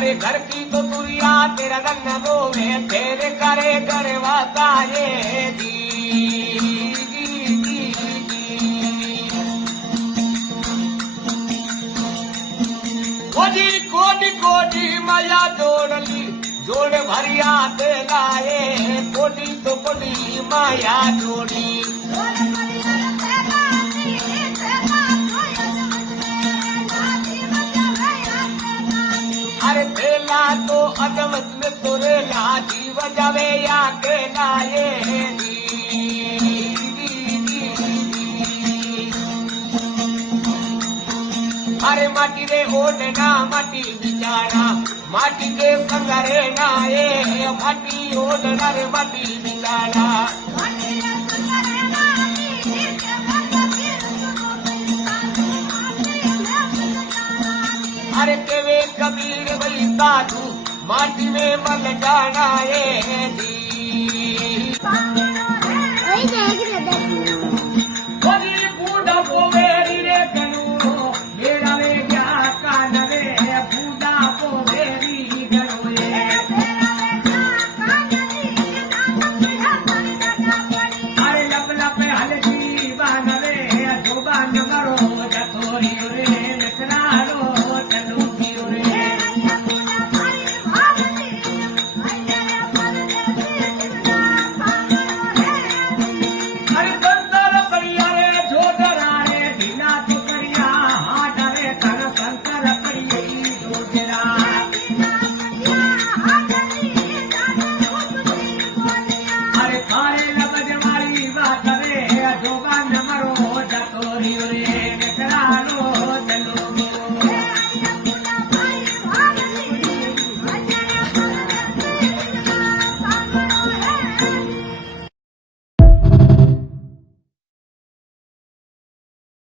अरे घर की तो दुनिया तेरा रंग रोवे तेरे करे करवाता ये दी कोडी कोडी कोडी माया जोड़ली जोड़ भरिया ते लाए कोडी तो कोडी माया जोड़ी अरे तेला तो अदमत में तुरे ला जीव जावे या के लाए अरे माटी रे ओढ़ना माटी बिचारा माटी के संगरे नाए माटी ओढ़ना रे माटी बिचारा अरे केवे कबीर भाई साधु माटी में मल जाना ये दी